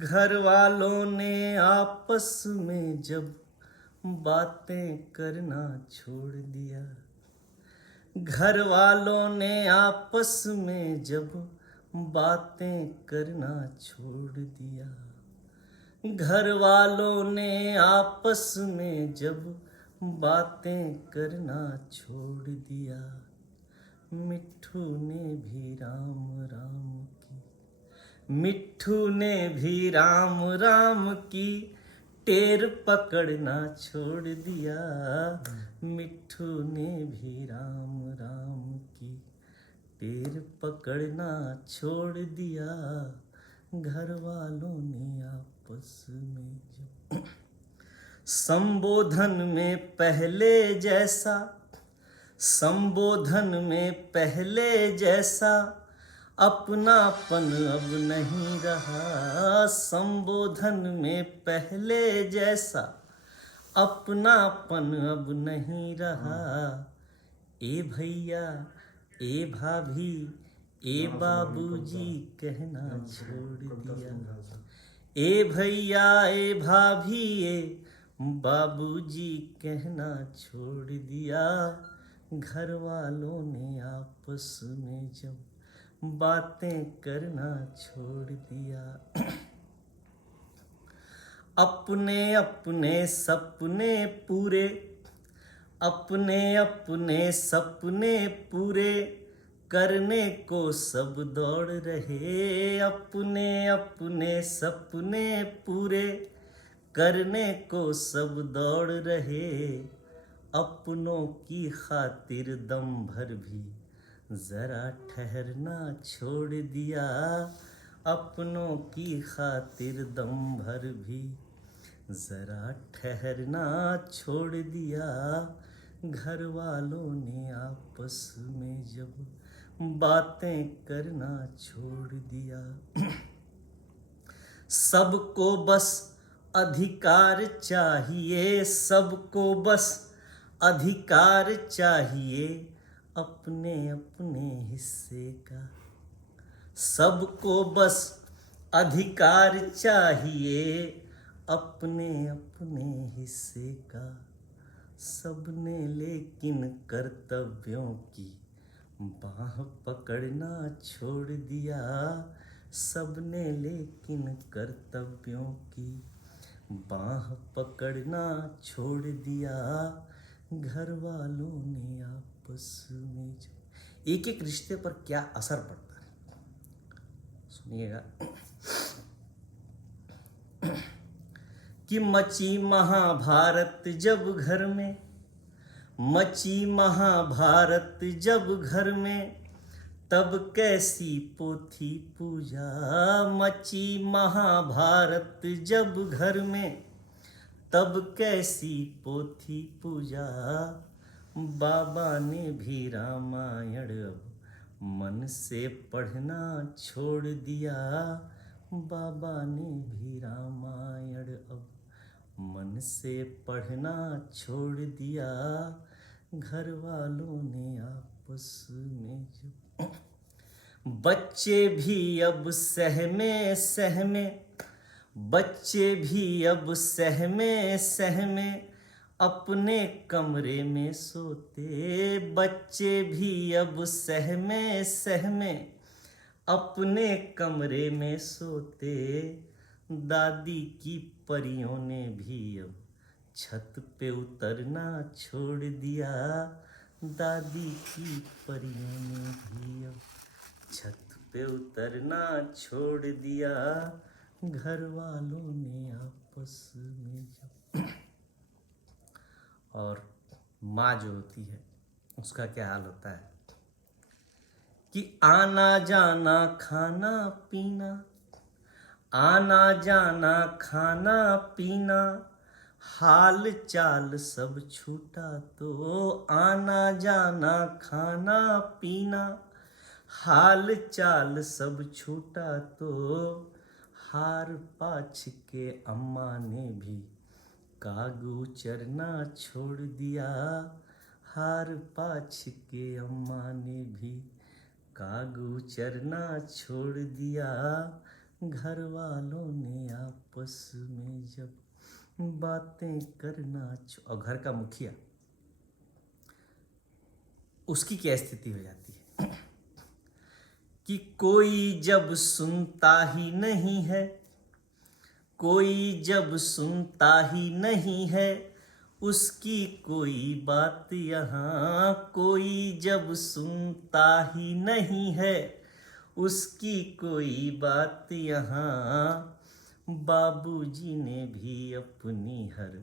घर वालों ने आपस में जब बातें करना छोड़ दिया, घर वालों ने आपस में जब बातें करना छोड़ दिया, घर वालों ने आपस में जब बातें करना छोड़ दिया, मिट्ठू ने भी राम राम की, मिट्ठू ने भी राम राम की टेर पकड़ना छोड़ दिया, मिट्ठू ने भी राम राम की टेर पकड़ना छोड़ दिया, घर वालों ने आपस में जो संबोधन में पहले जैसा, संबोधन में पहले जैसा अपनापन अब नहीं रहा, संबोधन में पहले जैसा अपनापन अब नहीं रहा, ए भैया ए भाभी ए बाबूजी कहना छोड़ दिया, ए भैया ए भाभी ए बाबूजी कहना छोड़ दिया, घर वालों ने आपस में जब बातें करना छोड़ दिया, अपने अपने सपने पूरे, अपने अपने सपने पूरे करने को सब दौड़ रहे, अपने अपने सपने पूरे करने को सब दौड़ रहे, अपनों की खातिर दम भर भी जरा ठहरना छोड़ दिया, अपनों की खातिर दम भर भी जरा ठहरना छोड़ दिया, घर वालों ने आपस में जब बातें करना छोड़ दिया, सबको बस अधिकार चाहिए, सबको बस अधिकार चाहिए अपने अपने हिस्से का, सबको बस अधिकार चाहिए अपने अपने हिस्से का, सबने लेकिन कर्तव्यों की बाह पकड़ना छोड़ दिया, सबने लेकिन कर्तव्यों की बाह पकड़ना छोड़ दिया, घर वालों ने आपस में एक एक रिश्ते पर क्या असर पड़ता है सुनिएगा। कि मची महाभारत जब घर में, मची महाभारत जब घर में तब कैसी पोथी पूजा, मची महाभारत जब घर में तब कैसी पोथी पूजा, बाबा ने भी रामायण अब मन से पढ़ना छोड़ दिया, बाबा ने भी रामायण अब मन से पढ़ना छोड़ दिया, घर वालों ने आपस में जो बच्चे भी अब सहमे सहमे, बच्चे भी अब सहमे सहमे अपने कमरे में सोते, बच्चे भी अब सहमे सहमे अपने कमरे में सोते, दादी की परियों ने भी अब छत पे उतरना छोड़ दिया, दादी की परियों ने भी अब छत पे उतरना छोड़ दिया, घर वालों ने आपस में जब और माँ जो होती है उसका क्या हाल होता है कि आना जाना खाना पीना, आना जाना खाना पीना हाल चाल सब छूटा, तो आना जाना खाना पीना हाल चाल सब छूटा, तो हार पाछ के अम्मा ने भी कागू चरना छोड़ दिया, हार पाछ के अम्मा ने भी कागू चरना छोड़ दिया, घर वालों ने आपस में जब बातें करना और घर का मुखिया, उसकी क्या स्थिति हो जाती है कि कोई जब सुनता ही नहीं है, कोई जब सुनता ही नहीं है उसकी कोई बात यहाँ, कोई जब सुनता ही नहीं है उसकी कोई बात यहाँ। बाबूजी ने भी अपनी हर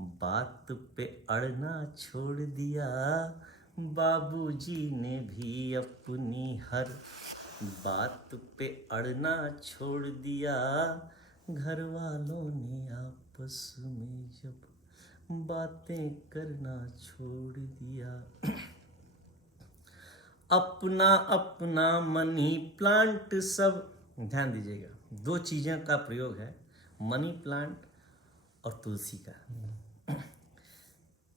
बात पे अड़ना छोड़ दिया, बाबूजी ने भी अपनी हर बात पे अड़ना छोड़ दिया। घर वालों ने आपस में जब बातें करना छोड़ दिया। अपना अपना मनी प्लांट सब, ध्यान दीजिएगा, दो चीज़ों का प्रयोग है, मनी प्लांट और तुलसी का।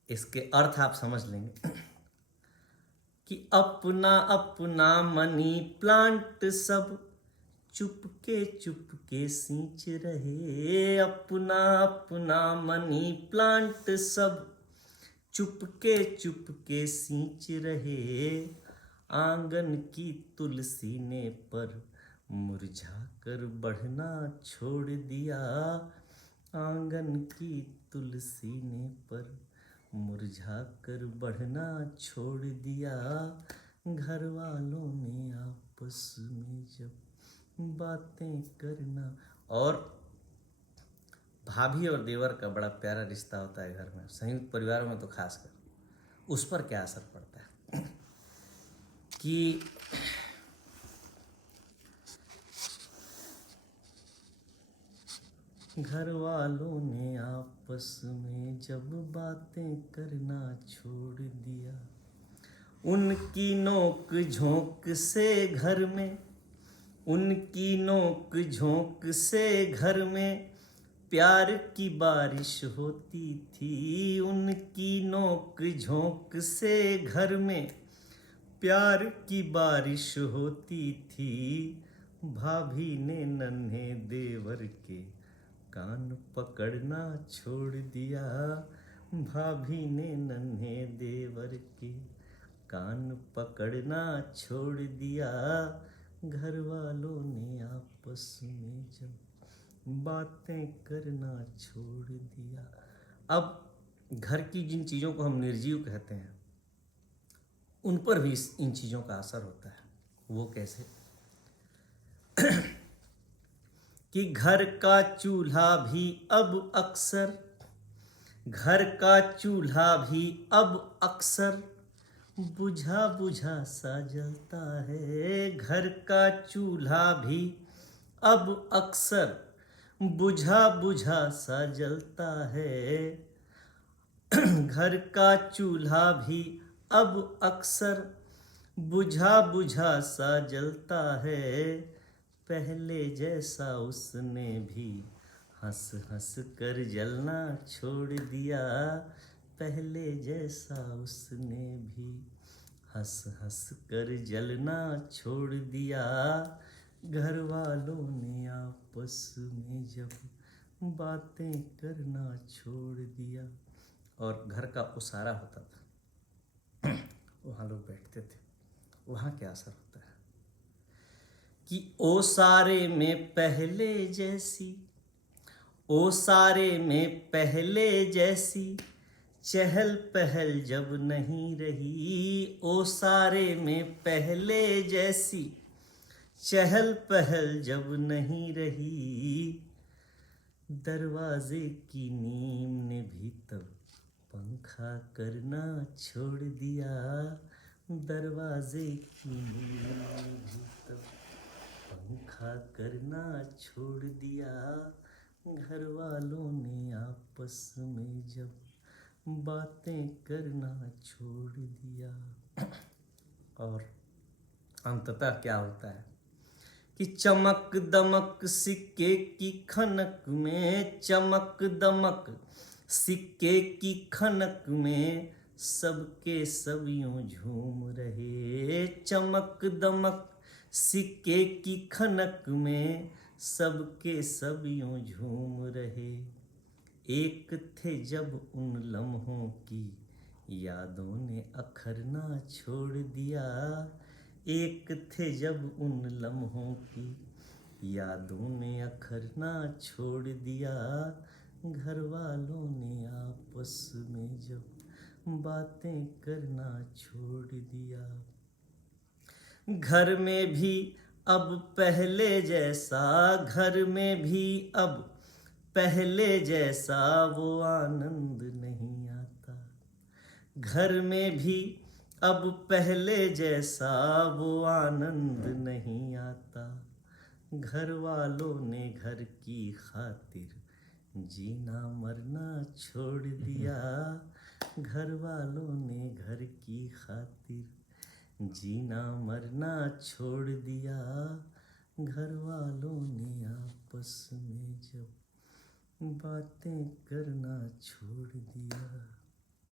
इसके अर्थ आप समझ लेंगे कि अपना अपना मनी प्लांट सब चुपके चुपके सींच रहे, अपना अपना मनी प्लांट सब चुपके चुपके सींच रहे। आंगन की तुलसी ने पर मुरझा कर बढ़ना छोड़ दिया, आंगन की तुलसी ने पर मुरझा कर बढ़ना छोड़ दिया। घर वालों ने आपस में जब बातें करना, और भाभी और देवर का बड़ा प्यारा रिश्ता होता है घर में, संयुक्त परिवारों में तो खासकर, उस पर क्या असर पड़ता है कि घर वालों ने आपस में जब बातें करना छोड़ दिया, उनकी नोक झोंक से घर में, उनकी नोक झोंक से घर में प्यार की बारिश होती थी, उनकी नोक झोंक से घर में प्यार की बारिश होती थी। भाभी ने नन्हे देवर के कान पकड़ना छोड़ दिया, भाभी ने नन्हे देवर के कान पकड़ना छोड़ दिया। घर वालों ने आपस में जब बातें करना छोड़ दिया। अब घर की जिन चीज़ों को हम निर्जीव कहते हैं उन पर भी इन चीज़ों का असर होता है। वो कैसे कि घर का चूल्हा भी अब अक्सर, घर का चूल्हा भी अब अक्सर बुझा बुझा सा जलता है, घर का चूल्हा भी अब अक्सर बुझा बुझा सा जलता है। घर का चूल्हा भी अब अक्सर बुझा बुझा सा जलता है। पहले जैसा उसने भी हंस हंस कर जलना छोड़ दिया, पहले जैसा उसने भी हंस हंस कर जलना छोड़ दिया। घर वालों ने आपस में जब बातें करना छोड़ दिया, और घर का उसारा होता था, वहाँ लोग बैठते थे, वहाँ क्या असर होता है कि ओसारे में पहले जैसी, ओसारे में पहले जैसी चहल पहल जब नहीं रही, ओसारे में पहले जैसी चहल पहल जब नहीं रही। दरवाजे की नीम ने भी तब पंखा करना छोड़ दिया, दरवाजे की नीम ने भी तब पंखा करना छोड़ दिया। घर वालों ने आपस में जब बातें करना छोड़ दिया। और अंततः क्या होता है कि चमक दमक सिक्के की खनक में, चमक दमक सिक्के की खनक में सबके सब यूं झूम रहे, चमक दमक सिक्के की खनक में सबके सब यूं झूम रहे। एक थे जब उन लम्हों की यादों ने अखरना छोड़ दिया। एक थे जब उन लम्हों की यादों ने अखरना छोड़ दिया। घर वालों ने आपस में जब बातें करना छोड़ दिया। घर में भी अब पहले जैसा, घर में भी अब पहले जैसा वो आनंद नहीं आता। घर में भी अब पहले जैसा वो आनंद नहीं आता। घर वालों ने घर की खातिर जीना मरना छोड़ दिया। घर वालों ने घर की खातिर जीना मरना छोड़ दिया। घर वालों ने आपस में जब बातें करना छोड़ दिया।